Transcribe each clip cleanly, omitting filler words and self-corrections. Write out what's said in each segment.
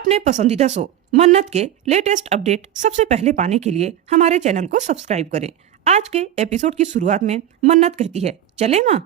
अपने पसंदीदा शो मन्नत के लेटेस्ट अपडेट सबसे पहले पाने के लिए हमारे चैनल को सब्सक्राइब करें। आज के एपिसोड की शुरुआत में मन्नत कहती है, चले माँ।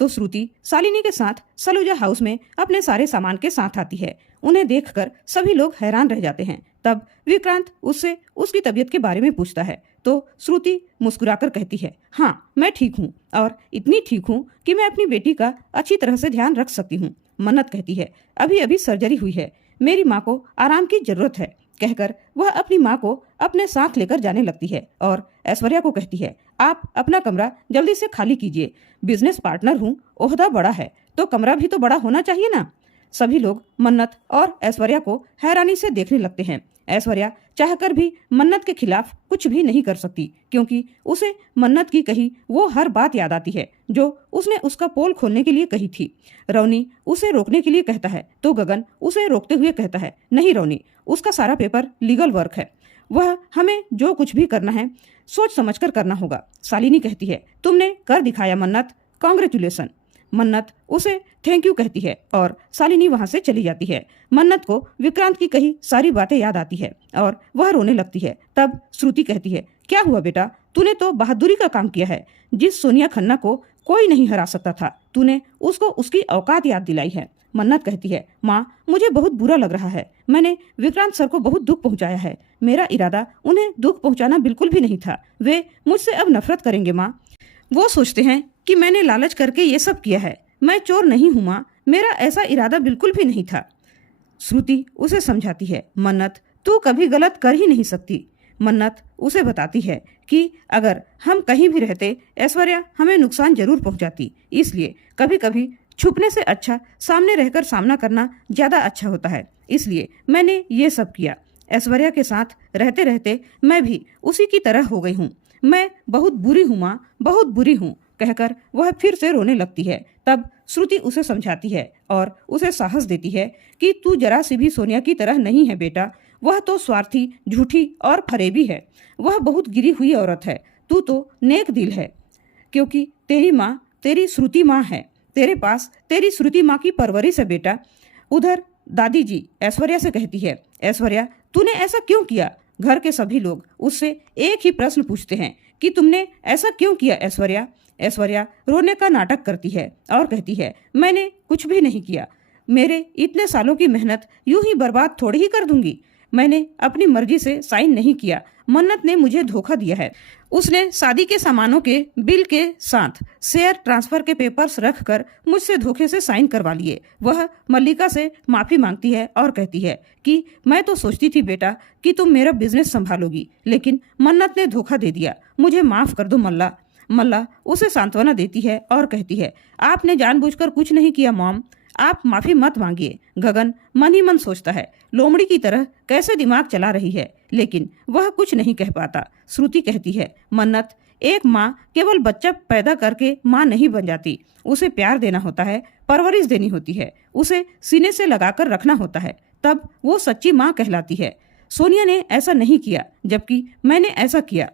तो श्रुति शालिनी के साथ सलूजा हाउस में अपने सारे सामान के साथ आती है। उन्हें देखकर सभी लोग हैरान रह जाते हैं। तब विक्रांत उससे उसकी तबीयत के बारे में पूछता है तो श्रुति मुस्कुराकर कहती है, हाँ मैं ठीक हूँ और इतनी ठीक हूँ कि मैं अपनी बेटी का अच्छी तरह से ध्यान रख सकती हूँ। मन्नत कहती है, अभी अभी सर्जरी हुई है, मेरी माँ को आराम की जरूरत है। कहकर वह अपनी माँ को अपने साथ लेकर जाने लगती है और ऐश्वर्या को कहती है, आप अपना कमरा जल्दी से खाली कीजिए। बिजनेस पार्टनर हूँ, ओहदा बड़ा है तो कमरा भी तो बड़ा होना चाहिए ना। सभी लोग मन्नत और ऐश्वर्या को हैरानी से देखने लगते हैं। ऐश्वर्या चाहकर भी मन्नत के खिलाफ कुछ भी नहीं कर सकती, क्योंकि उसे मन्नत की कही वो हर बात याद आती है जो उसने उसका पोल खोलने के लिए कही थी। रौनी उसे रोकने के लिए कहता है तो गगन उसे रोकते हुए कहता है, नहीं रौनी, उसका सारा पेपर लीगल वर्क है, वह हमें जो कुछ भी करना है सोच समझकर करना होगा। शालिनी कहती है, तुमने कर दिखाया मन्नत, कांग्रेचुलेसन। मन्नत उसे थैंक यू कहती है और शालिनी वहां से चली जाती है। मन्नत को विक्रांत की कही सारी बातें याद आती है और वह रोने लगती है। तब श्रुति कहती है, क्या हुआ बेटा, तूने तो बहादुरी का काम किया है। जिस सोनिया खन्ना को कोई नहीं हरा सकता था, तूने उसको उसकी औकात याद दिलाई है। मन्नत कहती है, माँ मुझे बहुत बुरा लग रहा है, मैंने विक्रांत सर को बहुत दुख पहुंचाया है। मेरा इरादा उन्हें दुख पहुंचाना बिल्कुल भी नहीं था, वे मुझसे अब नफरत करेंगे माँ। वो सोचते हैं कि मैंने लालच करके ये सब किया है। मैं चोर नहीं हूँ माँ, मेरा ऐसा इरादा बिल्कुल भी नहीं था। श्रुति उसे समझाती है, मन्नत तू कभी गलत कर ही नहीं सकती। मन्नत उसे बताती है कि अगर हम कहीं भी रहते ऐश्वर्या हमें नुकसान जरूर पहुंचाती, इसलिए कभी कभी छुपने से अच्छा सामने रहकर सामना करना ज्यादा अच्छा होता है, इसलिए मैंने ये सब किया। ऐश्वर्या के साथ रहते रहते मैं भी उसी की तरह हो गई हूँ। मैं बहुत बुरी हूँ माँ, बहुत बुरी हूँ। कहकर वह फिर से रोने लगती है। तब श्रुति उसे समझाती है और उसे साहस देती है कि तू जरा सी भी सोनिया की तरह नहीं है बेटा, वह तो स्वार्थी, झूठी और फरेबी है। वह बहुत गिरी हुई औरत है, तू तो नेक दिल है, क्योंकि तेरी माँ तेरी श्रुति माँ है, तेरे पास तेरी श्रुति माँ की परवरिश है बेटा। उधर दादी जी ऐश्वर्या से कहती है, ऐश्वर्या तूने ऐसा क्यों किया। घर के सभी लोग उससे एक ही प्रश्न पूछते हैं कि तुमने ऐसा क्यों किया ऐश्वर्या। ऐश्वर्या रोने का नाटक करती है और कहती है, मैंने कुछ भी नहीं किया, मेरे इतने सालों की मेहनत यूं ही बर्बाद थोड़ी ही कर दूंगी। मैंने अपनी मर्जी से साइन नहीं किया, मन्नत ने मुझे धोखा दिया है। उसने शादी के सामानों के बिल के साथ शेयर ट्रांसफर के पेपर्स रखकर मुझसे धोखे से साइन करवा लिए। वह मल्लिका से माफी मांगती है और कहती है कि मैं तो सोचती थी बेटा कि तुम मेरा बिजनेस संभालोगी, लेकिन मन्नत ने धोखा दे दिया, मुझे माफ कर दो मल्ला। मल्ला उसे सांत्वना देती है और कहती है, आपने जानबूझकर कुछ नहीं किया मॉम, आप माफी मत मांगिए। गगन मन ही मन सोचता है, लोमड़ी की तरह कैसे दिमाग चला रही है, लेकिन वह कुछ नहीं कह पाता। श्रुति कहती है, मन्नत एक माँ केवल बच्चा पैदा करके माँ नहीं बन जाती, उसे प्यार देना होता है, परवरिश देनी होती है, उसे सीने से लगाकर रखना होता है, तब वो सच्ची माँ कहलाती है। सोनिया ने ऐसा नहीं किया, जबकि मैंने ऐसा किया।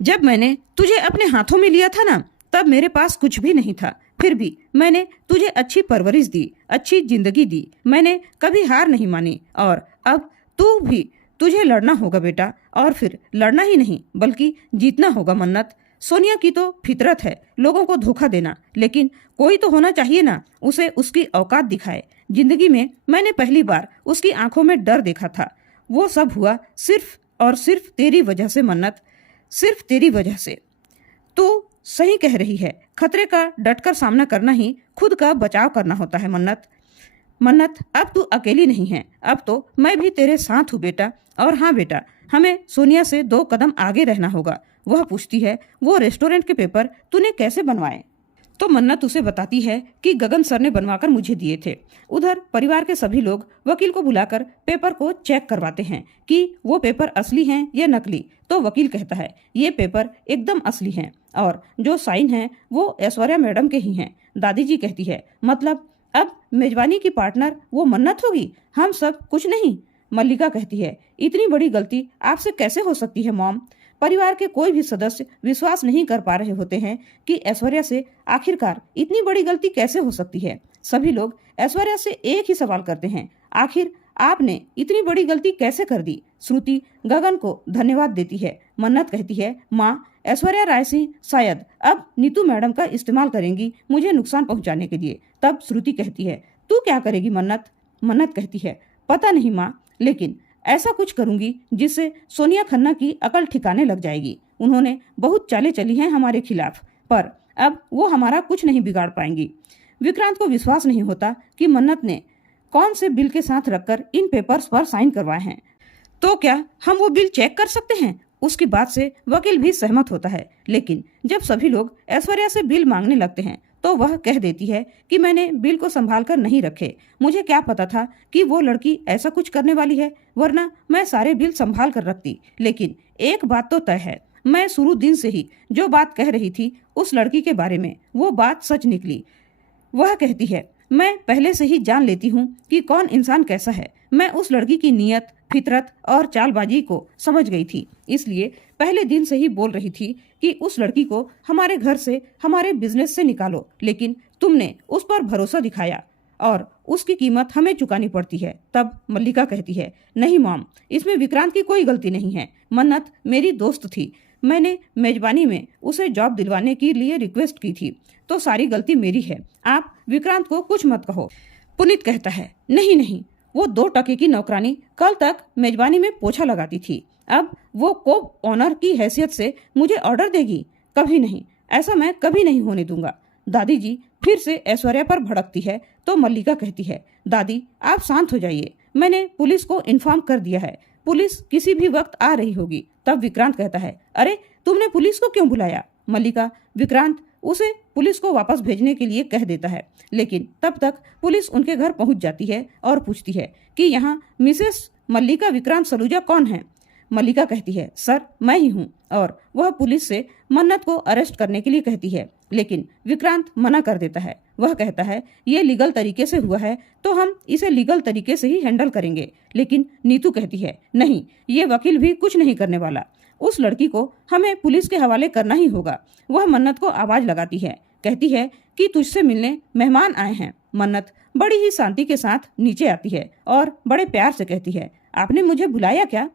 जब मैंने तुझे अपने हाथों में लिया था ना, तब मेरे पास कुछ भी नहीं था, फिर भी मैंने तुझे अच्छी परवरिश दी, अच्छी जिंदगी दी, मैंने कभी हार नहीं मानी। और अब तू भी, तुझे लड़ना होगा बेटा, और फिर लड़ना ही नहीं बल्कि जीतना होगा मन्नत। सोनिया की तो फितरत है लोगों को धोखा देना, लेकिन कोई तो होना चाहिए ना उसे उसकी औकात दिखाए। जिंदगी में मैंने पहली बार उसकी आंखों में डर देखा था। वो सब हुआ सिर्फ और सिर्फ तेरी वजह से मन्नत, सिर्फ तेरी वजह से। तू सही कह रही है, खतरे का डटकर सामना करना ही खुद का बचाव करना होता है मन्नत। मन्नत अब तू अकेली नहीं है, अब तो मैं भी तेरे साथ हूँ बेटा। और हाँ बेटा, हमें सोनिया से 2 कदम आगे रहना होगा। वह पूछती है, वो रेस्टोरेंट के पेपर तूने कैसे बनवाए। तो मन्नत उसे बताती है कि गगन सर ने बनवाकर मुझे दिए थे। उधर परिवार के सभी लोग वकील को बुलाकर पेपर को चेक करवाते हैं कि वो पेपर असली हैं या नकली। तो वकील कहता है, ये पेपर एकदम असली हैं और जो साइन हैं वो ऐश्वर्या मैडम के ही हैं। दादी जी कहती है, मतलब अब मेजबानी की पार्टनर वो मन्नत होगी, हम सब कुछ नहीं। मल्लिका कहती है, इतनी बड़ी गलती आपसे कैसे हो सकती है मॉम। परिवार के कोई भी सदस्य विश्वास नहीं कर पा रहे होते हैं कि ऐश्वर्या से आखिरकार इतनी बड़ी गलती कैसे हो सकती है। सभी लोग ऐश्वर्या से एक ही सवाल करते हैं, आखिर आपने इतनी बड़ी गलती कैसे कर दी? श्रुति गगन को धन्यवाद देती है। मन्नत कहती है, माँ, ऐश्वर्या राय सिंह शायद अब नीतू मैडम का इस्तेमाल करेंगी मुझे नुकसान पहुंचाने के लिए। तब श्रुति कहती है, तू क्या करेगी मन्नत? मन्नत कहती है, पता नहीं माँ, लेकिन ऐसा कुछ करूंगी जिससे सोनिया खन्ना की अकल ठिकाने लग जाएगी। उन्होंने बहुत चालें चली हैं हमारे खिलाफ, पर अब वो हमारा कुछ नहीं बिगाड़ पाएंगी। विक्रांत को विश्वास नहीं होता कि मन्नत ने कौन से बिल के साथ रखकर इन पेपर्स पर साइन करवाए हैं। तो क्या हम वो बिल चेक कर सकते हैं? उसकी बात से वकील भी सहमत होता है, लेकिन जब सभी लोग ऐश्वर्या से बिल मांगने लगते हैं तो वह कह देती है कि मैंने बिल को संभाल कर नहीं रखे, मुझे क्या पता था कि वो लड़की ऐसा कुछ करने वाली है, वरना मैं सारे बिल संभाल कर रखती। लेकिन एक बात तो तय है, मैं शुरू दिन से ही जो बात कह रही थी उस लड़की के बारे में, वो बात सच निकली। वह कहती है, मैं पहले से ही जान लेती हूँ कि कौन इंसान कैसा है। मैं उस लड़की की नीयत, फितरत और चालबाजी को समझ गई थी, इसलिए पहले दिन से ही बोल रही थी कि उस लड़की को हमारे घर से, हमारे बिजनेस से निकालो। लेकिन तुमने उस पर भरोसा दिखाया और उसकी कीमत हमें चुकानी पड़ती है। तब मल्लिका कहती है, नहीं मॉम, इसमें विक्रांत की कोई गलती नहीं है। मन्नत मेरी दोस्त थी, मैंने मेजबानी में उसे जॉब दिलवाने के लिए रिक्वेस्ट की थी, तो सारी गलती मेरी है। आप विक्रांत को कुछ मत कहो। पुनीत कहता है, नहीं नहीं, वो 2 टके की नौकरानी कल तक मेजबानी में पोछा लगाती थी, अब वो को ऑनर की हैसियत से मुझे ऑर्डर देगी? कभी नहीं, ऐसा मैं कभी नहीं होने दूंगा। दादी जी फिर से ऐश्वर्या पर भड़कती है तो मल्लिका कहती है, दादी आप शांत हो जाइए, मैंने पुलिस को इन्फॉर्म कर दिया है, पुलिस किसी भी वक्त आ रही होगी। तब विक्रांत कहता है, अरे तुमने पुलिस को क्यों बुलाया? मल्लिका विक्रांत उसे पुलिस को वापस भेजने के लिए कह देता है, लेकिन तब तक पुलिस उनके घर पहुंच जाती है और पूछती है कि यहाँ मिसेस मल्लिका विक्रांत सलूजा कौन है? मल्लिका कहती है, सर मैं ही हूँ, और वह पुलिस से मन्नत को अरेस्ट करने के लिए कहती है, लेकिन विक्रांत मना कर देता है। वह कहता है, ये लीगल तरीके से हुआ है तो हम इसे लीगल तरीके से ही हैंडल करेंगे। लेकिन नीतू कहती है, नहीं, ये वकील भी कुछ नहीं करने वाला, उस लड़की को हमें पुलिस के हवाले करना ही होगा। वह मन्नत को आवाज लगाती है, कहती है कि तुझसे मिलने मेहमान आए हैं। मन्नत बड़ी ही शांति के साथ नीचे आती है और बड़े प्यार से कहती है, आपने मुझे बुलाया क्या?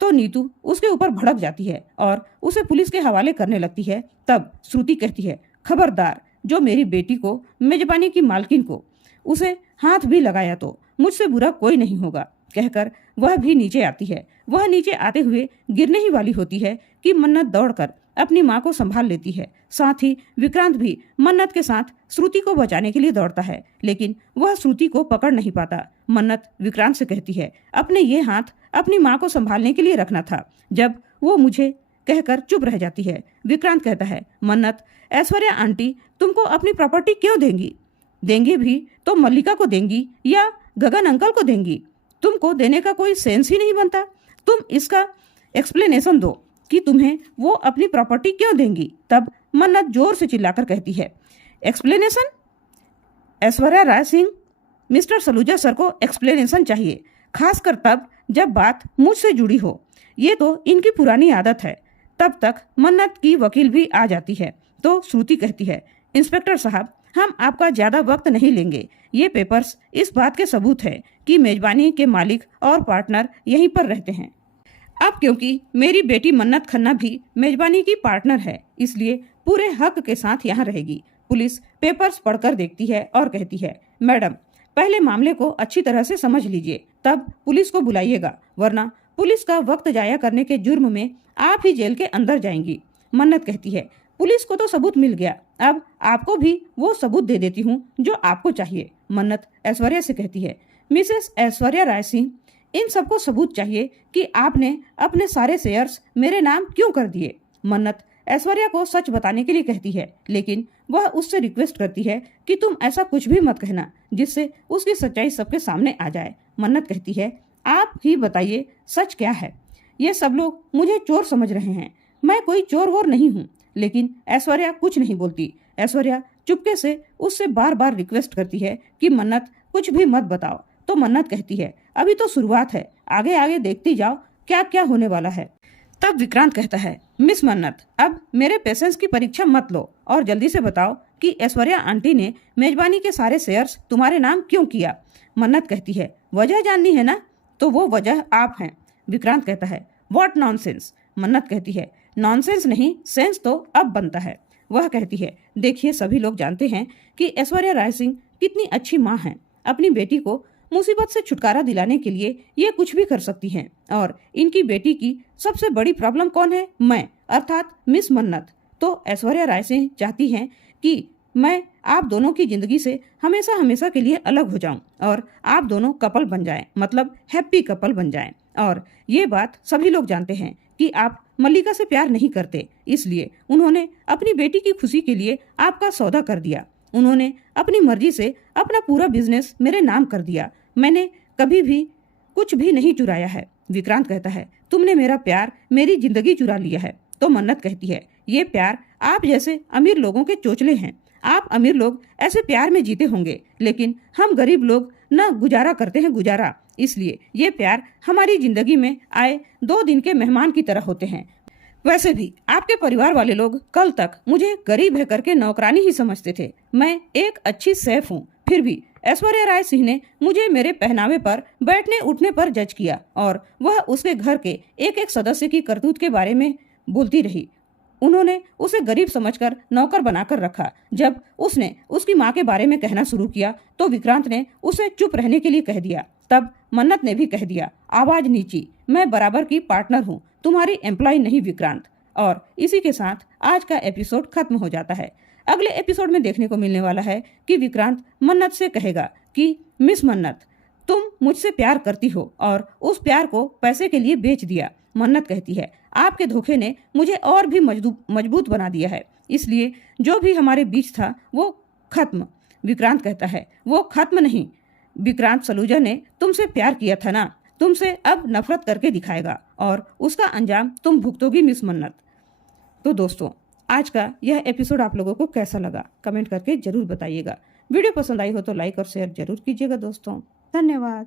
तो नीतू उसके ऊपर भड़क जाती है और उसे पुलिस के हवाले करने लगती है। तब श्रुति कहती है, खबरदार, जो मेरी बेटी को, मेजबानी की मालकिन को, उसे हाथ भी लगाया तो मुझसे बुरा कोई नहीं होगा, कहकर वह भी नीचे आती है। वह नीचे आते हुए गिरने ही वाली होती है कि मन्नत दौड़कर अपनी माँ को संभाल लेती है। साथ ही विक्रांत भी मन्नत के साथ श्रुति को बचाने के लिए दौड़ता है, लेकिन वह श्रुति को पकड़ नहीं पाता। मन्नत विक्रांत से कहती है, अपने ये हाथ अपनी माँ को संभालने के लिए रखना था, जब वो मुझे कहकर चुप रह जाती है। विक्रांत कहता है, मन्नत, ऐश्वर्या आंटी तुमको अपनी प्रॉपर्टी क्यों देंगी? देंगे भी तो मल्लिका को देंगी या गगन अंकल को देंगी? तुमको देने का कोई सेंस ही नहीं बनता। तुम इसका एक्सप्लेनेशन दो कि तुम्हें वो अपनी प्रॉपर्टी क्यों देंगी। तब मन्नत जोर से चिल्लाकर कहती है, explanation? Aishwarya Rai Singh, mister Saluja sir को एक्सप्लेनेशन चाहिए, खासकर तब जब बात मुझसे जुड़ी हो। ये तो इनकी पुरानी आदत है। तब तक मन्नत की वकील भी आ जाती है तो श्रुति कहती है, इंस्पेक्टर साहब, हम आपका ज्यादा वक्त नहीं लेंगे। ये पेपर्स इस बात के सबूत है कि मेजबानी के मालिक और पार्टनर यहीं पर रहते हैं। अब क्योंकि मेरी बेटी मन्नत खन्ना भी मेजबानी की पार्टनर है, इसलिए पूरे हक के साथ यहाँ रहेगी। पुलिस पेपर्स पढ़कर देखती है और कहती है, मैडम, पहले मामले को अच्छी तरह से समझ लीजिए, तब पुलिस को बुलाइएगा, वरना पुलिस का वक्त जाया करने के जुर्म में आप ही जेल के अंदर जाएंगी। मन्नत कहती है, पुलिस को तो सबूत मिल गया, अब आपको भी वो सबूत दे देती हूँ जो आपको चाहिए। मन्नत ऐश्वर्या से कहती है, मिसेस ऐश्वर्या राय सिंह, इन सबको सबूत चाहिए कि आपने अपने सारे शेयर्स मेरे नाम क्यों कर दिए। मन्नत ऐश्वर्या को सच बताने के लिए कहती है, लेकिन वह उससे रिक्वेस्ट करती है कि तुम ऐसा कुछ भी मत कहना जिससे उसकी सच्चाई सबके सामने आ जाए। मन्नत कहती है, आप ही बताइए सच क्या है? ये सब लोग मुझे चोर समझ रहे हैं, मैं कोई चोर वोर नहीं हूँ। लेकिन ऐश्वर्या कुछ नहीं बोलती। ऐश्वर्या चुपके से उससे बार बार रिक्वेस्ट करती है कि मन्नत कुछ भी मत बताओ। तो मन्नत कहती है, अभी तो शुरुआत है, आगे आगे देखती जाओ क्या क्या होने वाला है। तब विक्रांत कहता है, मिस मन्नत, अब मेरे पेशेंस की परीक्षा मत लो और जल्दी से बताओ कि ऐश्वर्या आंटी ने मेजबानी के सारे शेयर्स तुम्हारे नाम क्यों किया। मन्नत कहती है वजह जाननी है ना, तो वो वजह आप हैं। विक्रांत कहता है व्हाट नॉनसेंस। मन्नत कहती है नॉनसेंस नहीं, सेंस तो अब बनता है। वह कहती है देखिए सभी लोग जानते हैं कि ऐश्वर्या राय सिंह कितनी अच्छी माँ हैं। अपनी बेटी को मुसीबत से छुटकारा दिलाने के लिए ये कुछ भी कर सकती हैं। और इनकी बेटी की सबसे बड़ी प्रॉब्लम कौन है? मैं, अर्थात मिस मन्नत। तो ऐश्वर्या राय सिंह चाहती हैं कि मैं आप दोनों की जिंदगी से हमेशा हमेशा के लिए अलग हो जाऊं और आप दोनों कपल बन जाएं, मतलब हैप्पी कपल बन जाएं। और ये बात सभी लोग जानते हैं कि आप मल्लिका से प्यार नहीं करते, इसलिए उन्होंने अपनी बेटी की खुशी के लिए आपका सौदा कर दिया। उन्होंने अपनी मर्जी से अपना पूरा बिजनेस मेरे नाम कर दिया। मैंने कभी भी कुछ भी नहीं चुराया है। विक्रांत कहता है तुमने मेरा प्यार, मेरी जिंदगी चुरा लिया है। तो मन्नत कहती है ये प्यार आप जैसे अमीर लोगों के चोचले हैं। आप अमीर लोग ऐसे प्यार में जीते होंगे, लेकिन हम गरीब लोग न गुजारा करते हैं गुजारा। इसलिए ये प्यार हमारी जिंदगी में आए 2 दिन के मेहमान की तरह होते हैं। वैसे भी आपके परिवार वाले लोग कल तक मुझे गरीब है करके नौकरानी ही समझते थे। मैं एक अच्छी सेफ हूँ, फिर भी ऐश्वर्या राय सिंह ने मुझे मेरे पहनावे पर, बैठने उठने पर जज किया और वह उसके घर के एक एक सदस्य की करतूत के बारे में बोलती रही। उन्होंने उसे गरीब समझकर नौकर बनाकर रखा। जब उसने उसकी माँ के बारे में कहना शुरू किया तो विक्रांत ने उसे चुप रहने के लिए कह दिया। तब मन्नत ने भी कह दिया आवाज नीची, मैं बराबर की पार्टनर हूँ, तुम्हारी एम्प्लॉय नहीं विक्रांत। और इसी के साथ आज का एपिसोड खत्म हो जाता है। अगले एपिसोड में देखने को मिलने वाला है कि विक्रांत मन्नत से कहेगा कि मिस मन्नत तुम मुझसे प्यार करती हो और उस प्यार को पैसे के लिए बेच दिया। मन्नत कहती है आपके धोखे ने मुझे और भी मजबूत बना दिया है, इसलिए जो भी हमारे बीच था वो खत्म। विक्रांत कहता है वो खत्म नहीं, विक्रांत सलूजा ने तुमसे प्यार किया था ना, तुमसे अब नफरत करके दिखाएगा और उसका अंजाम तुम भुगतोगी मिस मन्नत। तो दोस्तों आज का यह एपिसोड आप लोगों को कैसा लगा कमेंट करके जरूर बताइएगा। वीडियो पसंद आई हो तो लाइक और शेयर जरूर कीजिएगा दोस्तों। धन्यवाद।